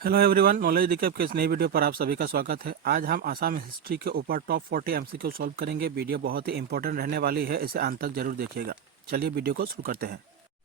Hello everyone, knowledge recap के इस नई वीडियो पर आप सभी का स्वागत है। आज हम आसाम हिस्ट्री के ऊपर टॉप 40 एमसीक्यू सॉल्व करेंगे। वीडियो बहुत ही इंपॉर्टेंट रहने वाली है, इसे अंत तक जरूर देखिएगा। चलिए वीडियो को शुरू करते हैं।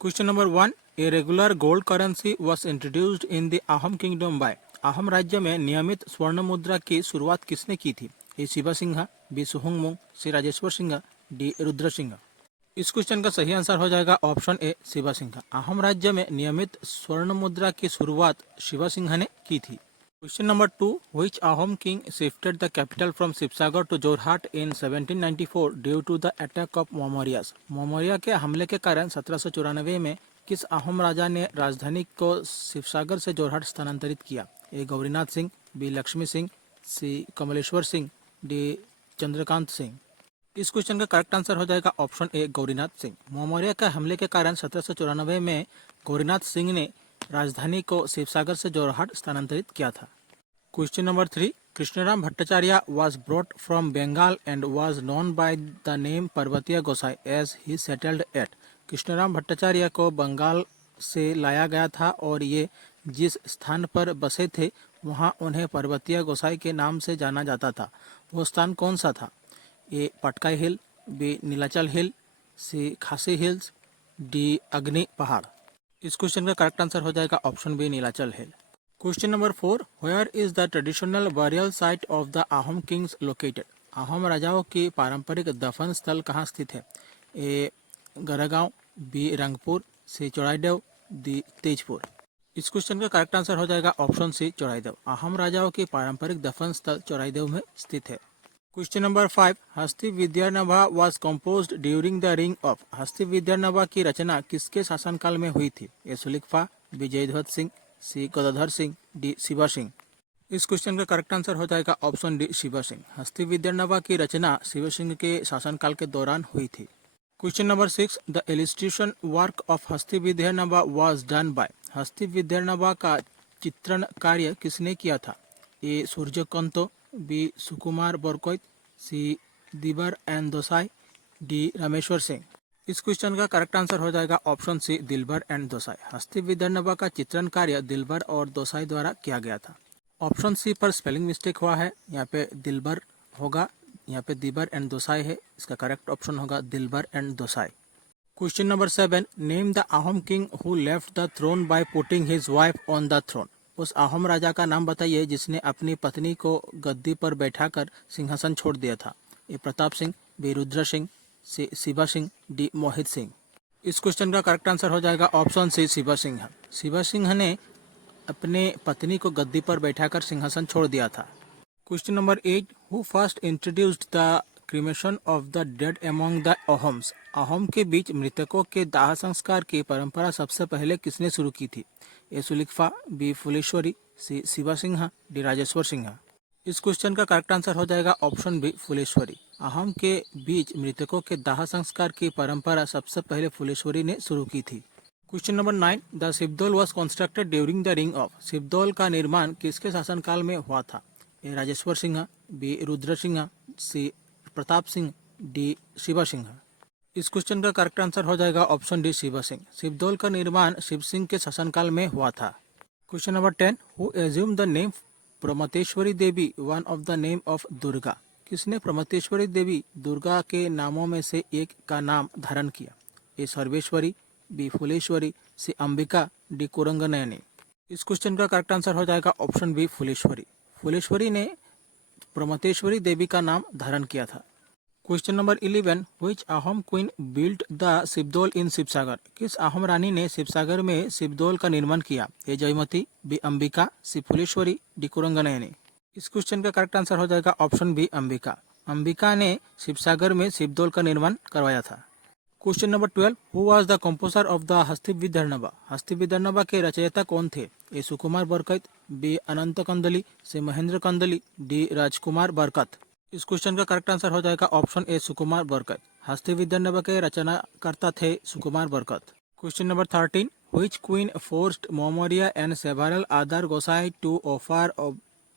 Question number 1, a regular gold currency was introduced in the आहम किंगडम बाय। आहम राज्य में नियमित स्वर्ण मुद्रा की शुरुआत किसने की थी? ए शिवा सिंह, बी सुहुंगमुंग, सी राजेश्वर सिंह, डी रुद्र सिंह। इस क्वेश्चन का सही आंसर हो जाएगा ऑप्शन ए, शिवा सिंह। आहम राज्य में नियमित स्वर्ण मुद्रा की शुरुआत शिवा सिंह ने की थी। Question number 2, which Ahom king shifted the capital from Sivasagar to Jorhat in 1794 due to the attack of Moamorias. Moamoria के हमले के कारण 1794 में किस आहम राजा ने राजधानी को शिवसागर से जोरहाट स्थानांतरित किया? ए गौरीनाथ सिंह, बी लक्ष्मी सिंह, सी कमलेश्वर सिंह, डी चंद्रकांत सिंह। इस क्वेश्चन का करेक्ट आंसर हो जाएगा ऑप्शन ए, गौरीनाथ सिंह। मोमोरिया के हमले के कारण 1794 में गौरीनाथ सिंह ने राजधानी को शिवसागर से जोरहाट स्थानांतरित किया था। Question number 3, Krishnaram Bhattacharya was brought from Bengal and was known by the name पर्वतीय गोसाई as he settled at। Krishnaram Bhattacharya को बंगाल से लाया गया था और ये जिस स्थान पर बसे थे वहाँ उन्हें पर्वतीय गोसाई के नाम से जाना जाता था। वो स्थान कौन सा था? ए पटकाई हिल, बी नीलाचल हिल, सी खासी हिल्स, डी अग्नि पहाड़। इस क्वेश्चन का करेक्ट आंसर हो जाएगा option B, Nilachal hill. Question number 4, where is the traditional burial site of the Ahom kings located. Ahom राजाओं की पारंपरिक दफन स्थल कहाँ स्थित है? A Gargaon, B Rangpur, C Charaideo, D Tezpur. इस क्वेश्चन का करेक्ट आंसर हो जाएगा ऑप्शन सी, चौड़ाईदेव। आहम राजाओं की पारंपरिक दफन स्थल चौड़ाईदेव में स्थित है। Question number 5, Hasti Vidyarnava was composed during the रिंग ऑफ। हस्ती विद्यानभा की रचना किसके शासनकाल में हुई थी? A Sulikphaa, B Jayadhwaj Singh, C Gadadhar Singh, D Shiva Singh. इस क्वेश्चन का करेक्ट आंसर हो जाएगा ऑप्शन डी, शिवा सिंह। हस्ती विद्यानभा की रचना शिवा सिंह के शासनकाल के दौरान हुई थी। Question number 6, the illustration work of Hasti Vidyarnava was done by. हस्ती विद्यानभा का चित्रण कार्य किसने किया था? A Suryakanto, B Sukumar Barkaith, C Dibar and Dosai, D Rameshwar Singh. इस क्वेश्चन का करेक्ट आंसर हो जाएगा ऑप्शन सी, दिलबर एंड दोसाई। हस्ती विद्यानभा का चित्रण कार्य दिलबर और दोसाई द्वारा किया गया था। ऑप्शन सी पर स्पेलिंग मिस्टेक हुआ है, यहाँ पे दिलबर होगा, यहाँ पे दिबर एंड दोसाई है। इसका करेक्ट ऑप्शन होगा Dilbar and Dosai. Question number 7, name the Ahom king who left the throne by putting his wife on the throne. उस आहम राजा का नाम बताइए जिसने अपनी पत्नी को गद्दी पर बैठाकर सिंहासन छोड़ दिया था। ए प्रताप सिंह, बी रुद्र सिंह, सी शिवा सिंह, डी मोहित सिंह। इस क्वेश्चन का करेक्ट आंसर हो जाएगा ऑप्शन सी, शिवा सिंह। शिवा सिंह ने अपने पत्नी को गद्दी पर बैठाकर सिंहासन छोड़ दिया था। Question number 8, who first introduced the cremation of the dead among the Ahoms. Ahom के बीच मृतकों के दाह संस्कार की परंपरा सबसे पहले किसने शुरू की थी? A Sulikphaa, B Phuleshwari, C Shiva Singh, D Rajeshwar Singh. इस क्वेश्चन का करेक्ट आंसर हो जाएगा ऑप्शन बी, फुलेश्वरी। अहोम के बीच मृतकों के दाह संस्कार की परंपरा सबसे पहले फुलेश्वरी ने शुरू की थी। Question number 9, the Sivadol was constructed during the रिंग ऑफ। शिवदौल का निर्माण किसके शासनकाल में हुआ था? A Rajeshwar Singh, B Rudra Singh, C Pratap Singh, D Shiva Singh. इस क्वेश्चन का करेक्ट आंसर हो जाएगा ऑप्शन डी, शिवा सिंह। शिवदौल का निर्माण शिव सिंह के शासनकाल में हुआ था। Question number 10, who assume the name Pramateshwari Devi one of the name of Durga. किसने प्रमतेश्वरी देवी दुर्गा के नामों में से एक का नाम धारण किया? A Sarveshwari, B Phuleshwari, C Ambika, D Kuranganayani. इस क्वेश्चन का करेक्ट आंसर हो जाएगा ऑप्शन बी, फुलेश्वरी। फुलेश्वरी ने प्रमतेश्वरी देवी का नाम धारण किया था। क्वेश्चन नंबर 11, व्हिच आहम क्वीन बिल्ट द शिवदौल इन शिवसागर। किस आहम रानी ने शिवसागर में शिवदौल का निर्माण किया? ए जयमती, बी अंबिका, सी फुलेश्वरी, डी कुरंगनयनी। इस क्वेश्चन का करेक्ट आंसर हो जाएगा ऑप्शन बी, अंबिका। अंबिका ने शिवसागर में शिवदौल का निर्माण करवाया था। Question number 12, who was the composer of the हस्ती विद्यानभा। हस्ती विद्यानभा के रचयिता कौन थे? ए सुकुमार बरकत, बी अनंत कंदली, सी महेंद्र कंदली, डी राजकुमार बरकत। इस क्वेश्चन का करेक्ट आंसर हो जाएगा ऑप्शन ए, सुकुमार बरकत। हस्ती विद्यानभा के रचनाकर्ता थे Sukumar Barkath. Question number 13, which queen forced Moamoria and several other Gosai to offer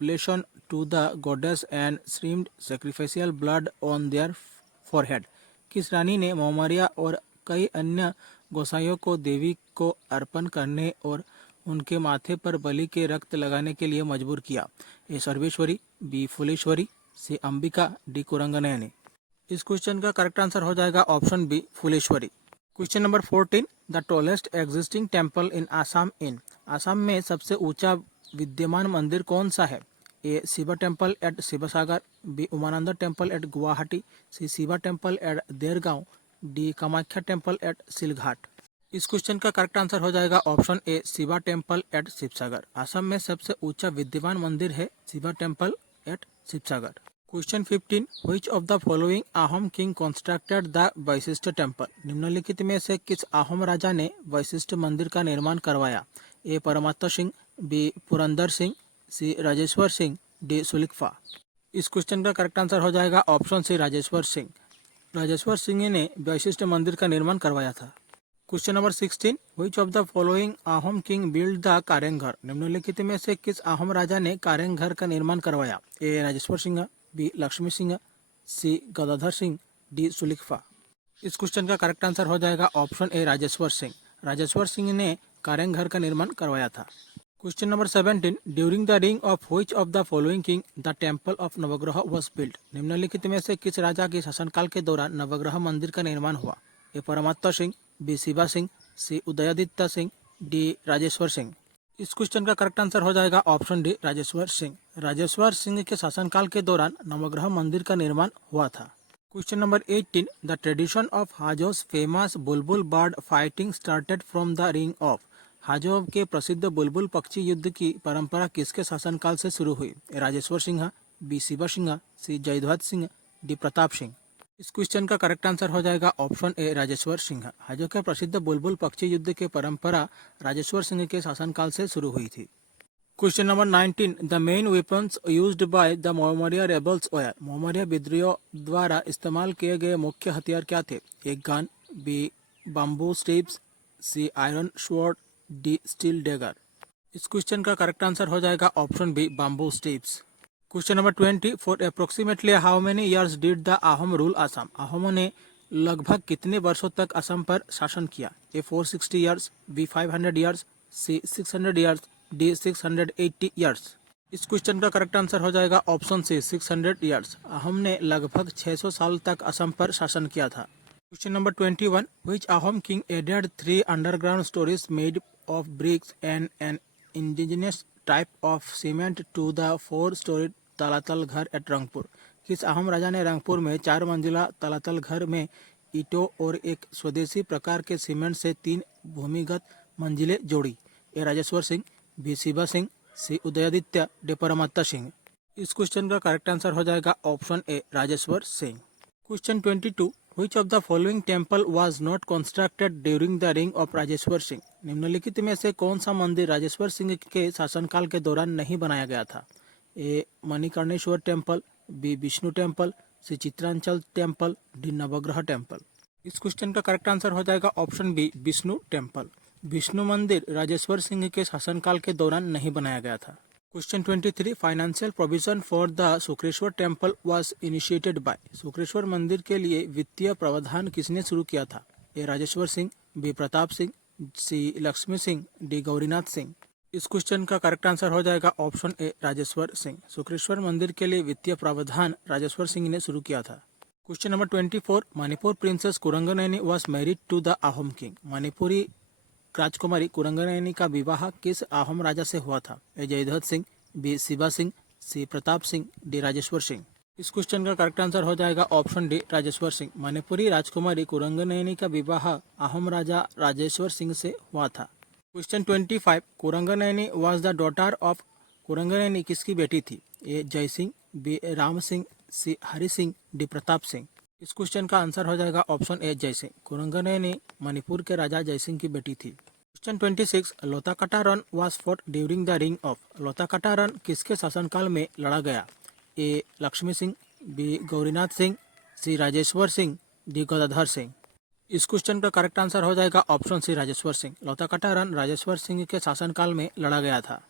oblation to the goddess and streamed sacrificial blood on their forehead। किस रानी ने मोमोरिया और कई अन्य गोसाइयों को देवी को अर्पण करने और उनके माथे पर बलि के रक्त लगाने के लिए मजबूर किया? A Sarveshwari, B Phuleshwari, C Ambika, D Kuranganayani. इस क्वेश्चन का करेक्ट आंसर हो जाएगा option B Phuleshwari. Question number 14, the tallest existing temple in Assam in. Assam में सबसे ऊंचा विद्यमान मंदिर कौन सा है? A Shiva temple at Sivasagar, B Umananda temple at Guwahati, C Shiva temple at Dergaon, D Kamakhya temple at Silghat. इस क्वेश्चन का करेक्ट आंसर हो जाएगा option A Shiva temple at Sivasagar. Assam में सबसे ऊंचा विद्यमान मंदिर है Shiva temple at Sivasagar. Question 15, which of the following Ahom king constructed the Vashishtha temple. निम्नलिखित में से किस आहम राजा ने वैशिष्ट मंदिर का निर्माण करवाया? ए परमात्मा Singh, B Purandar Singh, C Rajeshwar Singh, D सुलिकफा। इस क्वेश्चन का करेक्ट आंसर हो जाएगा ऑप्शन सी राजेश्वर सिंह। राजेश्वर सिंह ने वैशिष्ट मंदिर का निर्माण करवाया था। Question number 16, which of the following Ahom king build the कारेंघर। निम्नलिखित में से किस आहम राजा ने कारेंघर का निर्माण करवाया? ए Rajeshwar Singh, B Lakshmi Singh, C Gadadhar Singh, D सुलिकफा। इस क्वेश्चन का करेक्ट आंसर हो जाएगा ऑप्शन ए राजेश्वर सिंह। राजेश्वर सिंह ने कारेंघर का निर्माण करवाया था। क्वेश्चन नंबर 17, ड्यूरिंग द रिंग of which of the following king the temple of नवग्रह वॉज बिल्ड। निम्नलिखित में से किस राजा के शासनकाल के दौरान नवग्रह मंदिर का निर्माण हुआ? ए परमात्मा सिंह, बी शिवा सिंह, सी उदयादित्य सिंह, डी राजेश्वर सिंह। इस क्वेश्चन का करेक्ट आंसर हो जाएगा ऑप्शन डी राजेश्वर सिंह। राजेश्वर सिंह के शासनकाल के दौरान नवग्रह मंदिर का निर्माण हुआ था। Question number 18, the tradition of Hajo's famous bulbul bird fighting started from the रिंग ऑफ। हाजो के प्रसिद्ध बुलबुल पक्षी युद्ध की परंपरा किसके शासनकाल से शुरू हुई? राजेश्वर सिंह, बी शिवा सिंह, सी जयध्वज सिंह, डी प्रताप सिंह। इस क्वेश्चन का करेक्ट आंसर हो जाएगा ऑप्शन ए राजेश्वर सिंह। हाजो के प्रसिद्ध बुलबुल पक्षी युद्ध की परंपरा राजेश्वर सिंह के शासनकाल से शुरू हुई थी। Question number 19, the main weapons used by the Mohammadiya rebels were. Mohammadiya विद्रोह द्वारा इस्तेमाल किए गए मुख्य हथियार क्या थे? A gun, B bamboo sticks, C iron sword, D steel dagger. इस क्वेश्चन का करेक्ट आंसर हो जाएगा option B bamboo sticks. Question number 20, for approximately how many years did the Ahom rule Assam. आहमों ने लगभग कितने वर्षों तक असम पर शासन किया? ए 460 ईयर्स, बी 500 ईयर्स, सी 600 ईयर्स, डी 680 ईयर्स। इस क्वेश्चन का करेक्ट आंसर हो जाएगा ऑप्शन सी 600 ईयर्स। आहम ने लगभग 600 साल तक असम पर शासन किया था। Question number 21, which Ahom king added 3 underground storeys made of bricks and an indigenous type of cement to the 4-story Talatal घर एट रंगपुर। किस आहम राजा ने रंगपुर में 4 मंजिला तलातल घर में ईंटों और एक स्वदेशी प्रकार के सीमेंट से 3 भूमिगत मंजिलें जोड़ी? ए राजेश्वर सिंह, बी शिवा सिंह, सी उदयादित्य, डी परमात्मा सिंह। इस क्वेश्चन का करेक्ट आंसर हो जाएगा option A Rajeshwar Singh. Question 22, which of the following temple was not constructed during the रिंग ऑफ राजेश्वर सिंह। निम्नलिखित में से कौन सा मंदिर राजेश्वर सिंह के शासनकाल के दौरान नहीं बनाया गया था? A Manikarneswar temple, B Vishnu temple, C Chitranchal temple, D Navagraha temple. इस क्वेश्चन का करेक्ट आंसर हो जाएगा option B Vishnu temple. Vishnu मंदिर राजेश्वर सिंह के शासनकाल के दौरान नहीं बनाया गया था। Question 23, financial provision for the Shukreshwar temple was initiated by. Shukreshwar मंदिर के लिए वित्तीय प्रावधान किसने शुरू किया था? A Rajeshwar Singh, B Pratap Singh, C Lakshmi Singh, D Gaurinath Singh. इस क्वेश्चन का करेक्ट आंसर हो जाएगा ऑप्शन ए राजेश्वर सिंह। शुक्रेश्वर मंदिर के लिए वित्तीय प्रावधान राजेश्वर सिंह ने शुरू किया था। Question number 24, Manipur princess Kuranganayani was married to the Ahom king. Manipuri राजकुमारी कुरंगनयनी का विवाह किस आहम राजा से हुआ था? ए Jaidhwaj Singh, B Shiva Singh, C Pratap Singh, D Rajeshwar Singh. इस क्वेश्चन का करेक्ट आंसर हो जाएगा ऑप्शन डी राजेश्वर सिंह। मणिपुरी राजकुमारी कुरंगनयनी का विवाह आहम राजा राजेश्वर सिंह से हुआ था। Question 25, Kuranganayani was the daughter of. Kuranganayani किसकी बेटी थी? A Jai Singh, B Ram Singh, C Hari Singh, D Pratap Singh. इस क्वेश्चन का आंसर हो जाएगा ऑप्शन ए जय सिंह। कुरंगनयनी मणिपुर के राजा जय सिंह की बेटी थी। Question 26, Lotakata Ran was fought during the रिंग ऑफ। लोताकाटा रन किसके शासनकाल में लड़ा गया? A Lakshmi Singh, B Gaurinath Singh, C Rajeshwar Singh, D Gadadhar Singh. इस क्वेश्चन का करेक्ट आंसर हो जाएगा ऑप्शन सी राजेश्वर सिंह। लोताकाटा रन राजेश्वर सिंह के शासनकाल में लड़ा गया था।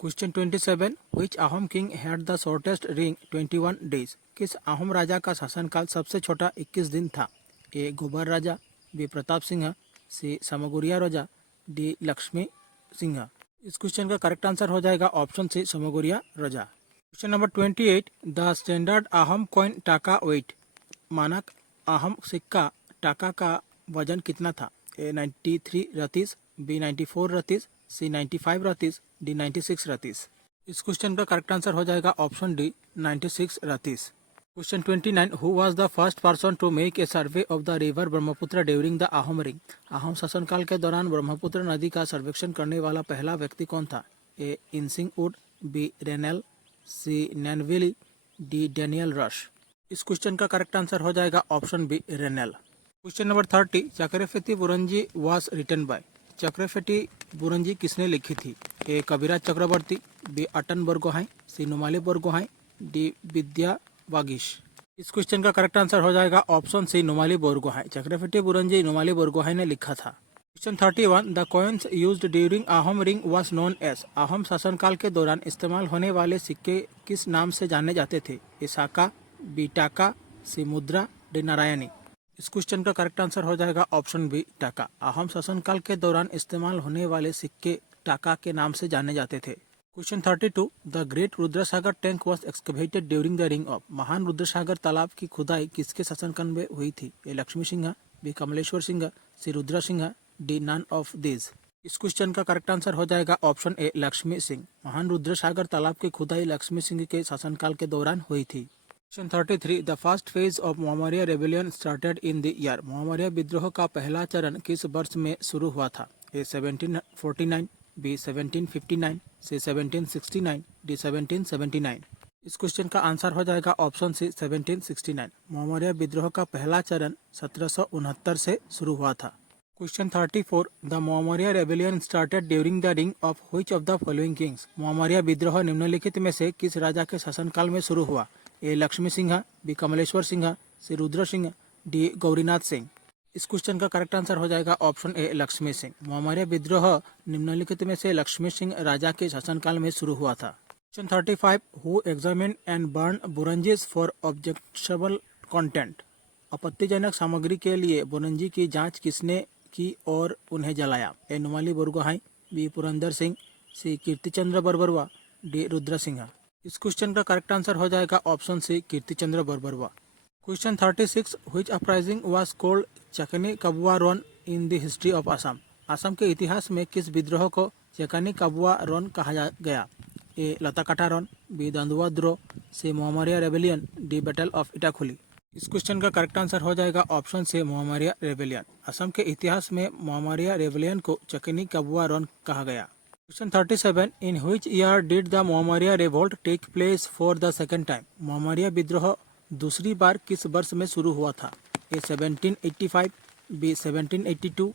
Question 27, which Ahom king had the shortest रिंग 21 डेज। किस आहम राजा का शासनकाल सबसे छोटा 21 दिन था? A Gobar Raja, B Pratap Singh, C Samaguria Raja, D Lakshmi Singh. इस क्वेश्चन का करेक्ट आंसर हो जाएगा option C Samaguria Raja. Question number 28, the standard Ahom coin taka weight, मानक आहम सिक्का टाका का वजन कितना था? A 93 ratis, B 94 ratis, C 95 ratis, D 96 ratis. इस क्वेश्चन का करेक्ट आंसर हो जाएगा option D 96 ratis. Question 29, who was the first person to make a survey of the river Brahmaputra during the Ahom रिंग, आहम शासनकाल के दौरान ब्रह्मपुत्र नदी का सर्वेक्षण करने वाला पहला व्यक्ति कौन था? A ensign Wood, B Rennell, C Neufville, D Daniel Rush. इस क्वेश्चन का करेक्ट आंसर हो जाएगा option B Rennell. Question number 30, Chakraphati Buranji was written by, Chakraphati Buranji किसने लिखी थी? A Kaviraj Chakravarti, B Atan Bargohain, C Numali Bargohain, D Vidya Vagish. इस क्वेश्चन का करेक्ट आंसर हो जाएगा ऑप्शन सी नुमाली बोरगोहाई, चक्रफेटी बुरंजी नुमाली बोरगोहाई ने लिखा था। Question 31, the coins used during आहम रिंग वाज नोन एज, आहम शासनकाल के दौरान इस्तेमाल होने वाले सिक्के किस नाम से जाने जाते थे? ए साका, बी टाका, सी मुद्रा, डी नारायणी। इस क्वेश्चन का करेक्ट आंसर हो जाएगा ऑप्शन बी टाका, आहम शासनकाल के दौरान इस्तेमाल होने वाले सिक्के टाका के नाम से जाने जाते थे। Question 32, the great Rudrasagar tank was excavated during the रिंग ऑफ, महान रुद्रसागर तालाब की खुदाई किसके शासनकाल में हुई थी? A Lakshmi Singh, B Kamaleshwar Singh, C Rudra Singh, D none of this. इस क्वेश्चन का करेक्ट आंसर हो जाएगा ऑप्शन ए लक्ष्मी सिंह, महान रुद्रसागर तालाब की खुदाई लक्ष्मी सिंह के शासनकाल के दौरान हुई थी। Question 33, the first phase of Mohammadia rebellion started in the year, Mohammadia विद्रोह का पहला चरण किस वर्ष में शुरू हुआ था? ए 1749, बी 1759, सी 1769, डी 1779। इस क्वेश्चन का आंसर हो जाएगा ऑप्शन सी 1769, मोहम्मदिया विद्रोह का पहला चरण 1769 से शुरू हुआ था। Question 34, the Mohammadia rebellion started during the रिंग of which of the following Kings, Mohammadia विद्रोह निम्नलिखित में से किस राजा के शासनकाल में शुरू हुआ? ए Lakshmi Singh, B Kamaleshwar Singh, C Rudra Singh, D Gaurinath Singh. इस क्वेश्चन का करेक्ट आंसर हो जाएगा ऑप्शन ए लक्ष्मी सिंह, मोहम्मदिया विद्रोह निम्नलिखित में से लक्ष्मी सिंह राजा के शासनकाल में शुरू हुआ था। Question 35, who examine and burn Buranjis for objectionable content, आपत्तिजनक सामग्री के लिए बुरंजी की जांच किसने की और उन्हें जलाया? A Numali Borgohain, B Purandar Singh, C Kirtichandra Barbarua, D Rudra Singh. इस क्वेश्चन का करेक्ट आंसर हो जाएगा option C Kirtichandra Barbarua. Question 36, which uprising was called Chakni Kabua Ran in the history of Assam, Assam के इतिहास में किस विद्रोह को चकनी कबुआ रन कहा गया? ए लताकाटा रन, बी दंदुआ द्रोह, C Mohammadia rebellion, D battle of Itakhuli. इस क्वेश्चन का करेक्ट आंसर हो जाएगा ऑप्शन से मोहम्मदिया रेबेलियन, असम के इतिहास में मोहम्मदिया रेबेलियन को चकनी कबुआ रन कहा गया। Question 37, in which year did the Mohammadiya revolt take place for the second time, Mohammadiya विद्रोह दूसरी बार किस वर्ष में शुरू हुआ था? A 1785, B 1782,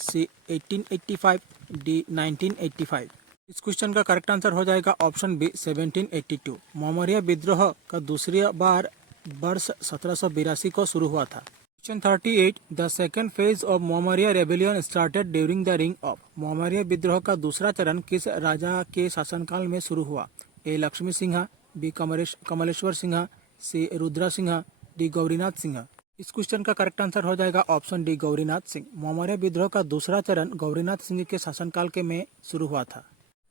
C 1885, D 1985। इस क्वेश्चन का करेक्ट आंसर हो जाएगा ऑप्शन बी 1782, मोहम्मदिया विद्रोह का दूसरी बार वर्ष 1782 को शुरू हुआ था। Question 38, the second phase of Mohammadia rebellion started during the रिंग ऑफ, मोहम्मदिया विद्रोह का दूसरा चरण किस राजा के शासनकाल में शुरू हुआ? ए Lakshmi Singh, B Kamaleshwar Singh, C Rudra Singh, D Gaurinath Singh. इस क्वेश्चन का करेक्ट आंसर हो जाएगा ऑप्शन डी गौरीनाथ सिंह, मोहम्मदिया विद्रोह का दूसरा चरण गौरीनाथ सिंह के शासनकाल के में शुरू हुआ था।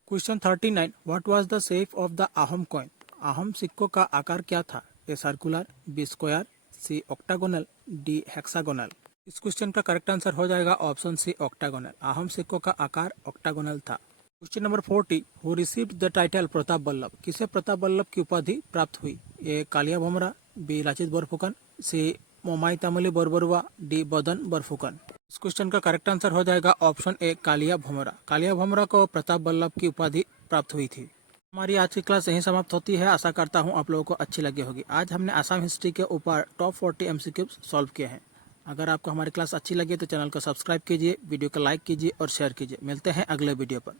Question 39, what was the shape of the Ahom coin, Ahom सिक्कों का आकार क्या था? A circular, B square, C octagonal, D hexagonal. इस क्वेश्चन का करेक्ट आंसर हो जाएगा ऑप्शन सी ऑक्टागोनल, आहम सिक्कों का आकार ऑक्टागोनल था। Question number 40, who received the title Pratap Ballabh, किसे प्रताप बल्लभ की उपाधि प्राप्त हुई? A Kalia Bhomora, B Lachit Borphukan, C Momai Tamuli Borbarua, D Badan Borphukan. इस क्वेश्चन का करेक्ट आंसर हो जाएगा ऑप्शन ए कालिया भमरा, कालिया भमरा को प्रताप बल्लभ की उपाधि प्राप्त हुई थी। हमारी आज की क्लास यहीं समाप्त होती है। आशा करता हूँ आप लोगों को अच्छी लगी होगी। आज हमने आसाम हिस्ट्री के ऊपर टॉप 40 MCQs सॉल्व किए हैं। अगर आपको हमारी क्लास अच्छी लगी तो चैनल को सब्सक्राइब कीजिए, वीडियो को लाइक कीजिए और शेयर कीजिए। मिलते हैं अगले वीडियो पर।